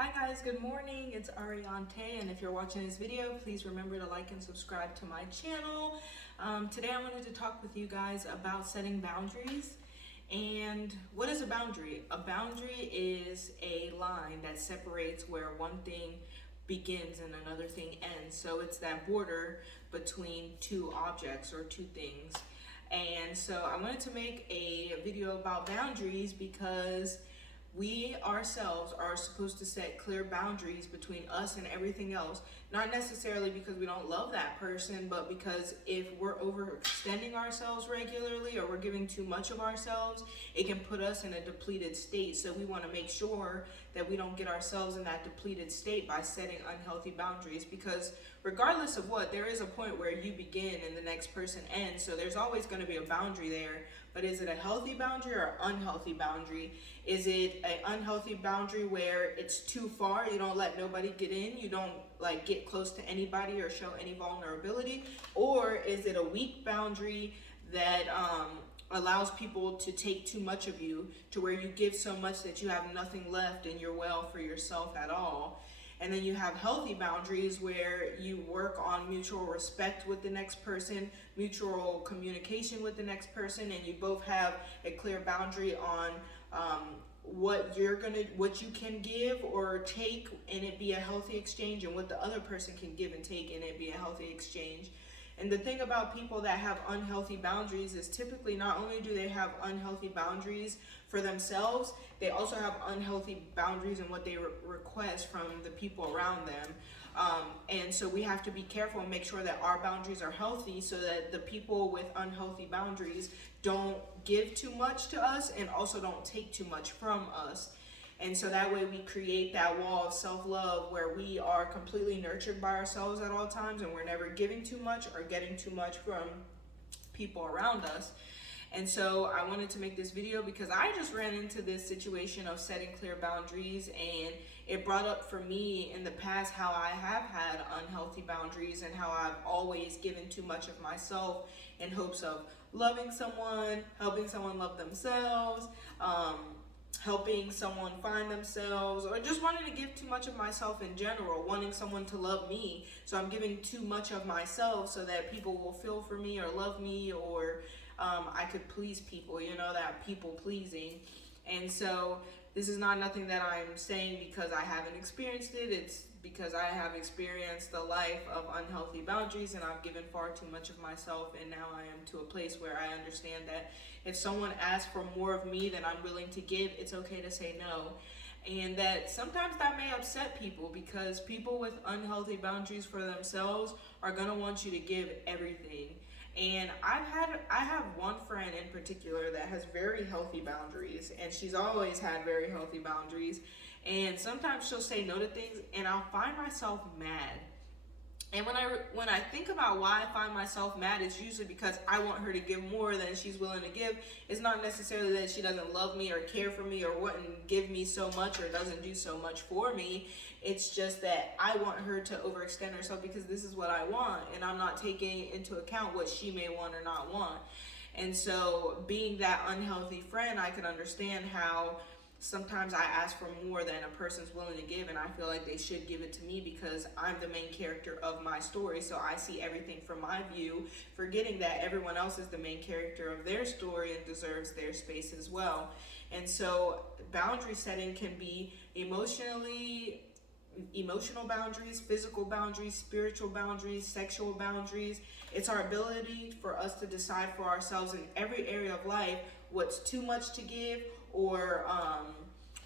Hi guys, good morning. It's Ariante, and if you're watching this video, please remember to like and subscribe to my channel. Today I wanted to talk with you guys about setting boundaries. And what is a boundary? A boundary is a line that separates where one thing begins and another thing ends. So it's that border between two objects or two things. And so I wanted to make a video about boundaries because we ourselves are supposed to set clear boundaries between us and everything else, not necessarily because we don't love that person, but because if we're overextending ourselves regularly or we're giving too much of ourselves, it can put us in a depleted state. So we want to make sure that we don't get ourselves in that depleted state by setting unhealthy boundaries, because regardless of what, there is a point where you begin and the next person ends. So there's always going to be a boundary there. But is it a healthy boundary or unhealthy boundary? Is it an unhealthy boundary where it's too far, you don't let nobody get in, you don't like get close to anybody or show any vulnerability? Or is it a weak boundary that allows people to take too much of you, to where you give so much that you have nothing left in your well for yourself at all? And then you have healthy boundaries where you work on mutual respect with the next person, mutual communication with the next person, and you both have a clear boundary on what you can give or take, and it be a healthy exchange, and what the other person can give and take, and it be a healthy exchange. And the thing about people that have unhealthy boundaries is typically not only do they have unhealthy boundaries for themselves, they also have unhealthy boundaries in what they request from the people around them. And so we have to be careful and make sure that our boundaries are healthy so that the people with unhealthy boundaries don't give too much to us and also don't take too much from us. And so that way we create that wall of self-love where we are completely nurtured by ourselves at all times, and we're never giving too much or getting too much from people around us. And so I wanted to make this video because I just ran into this situation of setting clear boundaries, and it brought up for me in the past how I have had unhealthy boundaries and how I've always given too much of myself in hopes of loving someone, helping someone love themselves, helping someone find themselves, or just wanting to give too much of myself in general, wanting someone to love me. So I'm giving too much of myself so that people will feel for me or love me, or I could please people, that people pleasing. And so this is not nothing that I'm saying because I haven't experienced it. It's because I have experienced the life of unhealthy boundaries, and I've given far too much of myself, and now I am to a place where I understand that if someone asks for more of me than I'm willing to give, it's okay to say no. And that sometimes that may upset people, because people with unhealthy boundaries for themselves are going to want you to give everything. And I have one friend in particular that has very healthy boundaries, and she's always had very healthy boundaries. And sometimes she'll say no to things, and I'll find myself mad. And when I think about why I find myself mad, it's usually because I want her to give more than she's willing to give. It's not necessarily that she doesn't love me or care for me or wouldn't give me so much or doesn't do so much for me. It's just that I want her to overextend herself because this is what I want, and I'm not taking into account what she may want or not want. And so being that unhealthy friend, I can understand how sometimes I ask for more than a person's willing to give, and I feel like they should give it to me because I'm the main character of my story. So I see everything from my view, forgetting that everyone else is the main character of their story and deserves their space as well. And so boundary setting can be emotional boundaries, physical boundaries, spiritual boundaries, sexual boundaries. It's our ability for us to decide for ourselves in every area of life what's too much to give, or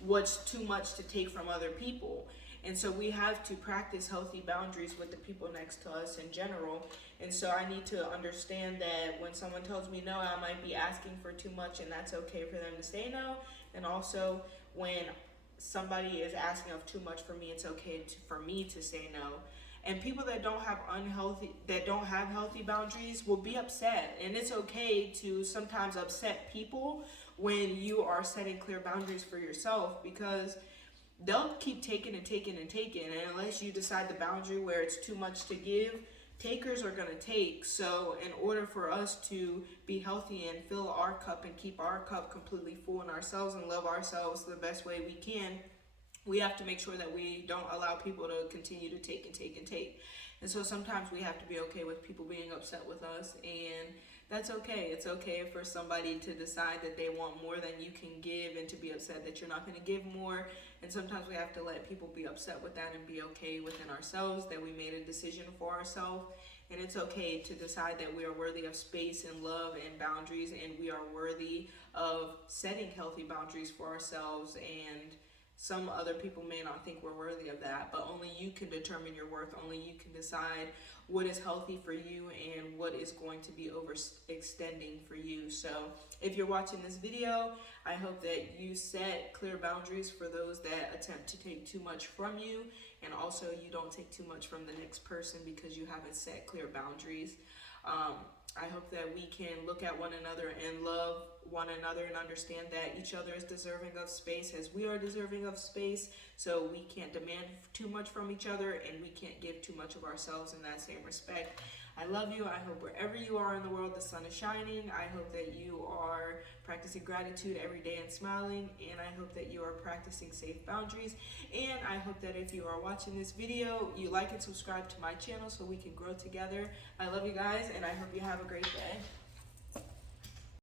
what's too much to take from other people. And so we have to practice healthy boundaries with the people next to us in general. And so I need to understand that when someone tells me no, I might be asking for too much, and that's okay for them to say no. And also when somebody is asking of too much for me, it's okay for me to say no. And people that don't have healthy boundaries will be upset, and it's okay to sometimes upset people when you are setting clear boundaries for yourself, because they'll keep taking and taking and taking, and unless you decide the boundary where it's too much to give, takers are going to take. So in order for us to be healthy and fill our cup and keep our cup completely full in ourselves and love ourselves the best way we can, we have to make sure that we don't allow people to continue to take and take and take. And so sometimes we have to be okay with people being upset with us, and that's okay. It's okay for somebody to decide that they want more than you can give and to be upset that you're not going to give more. And sometimes we have to let people be upset with that and be okay within ourselves that we made a decision for ourselves. And it's okay to decide that we are worthy of space and love and boundaries, and we are worthy of setting healthy boundaries for ourselves. And some other people may not think we're worthy of that, but only you can determine your worth. Only you can decide what is healthy for you and what is going to be overextending for you. So if you're watching this video, I hope that you set clear boundaries for those that attempt to take too much from you, and also you don't take too much from the next person because you haven't set clear boundaries. I hope that we can look at one another and love one another and understand that each other is deserving of space as we are deserving of space. So we can't demand too much from each other, and we can't give too much of ourselves in that same respect. I love you. I hope wherever you are in the world, the sun is shining. I hope that you are practicing gratitude every day and smiling. And I hope that you are practicing safe boundaries. And I hope that if you are watching this video, you like and subscribe to my channel so we can grow together. I love you guys, and I hope you have a great day.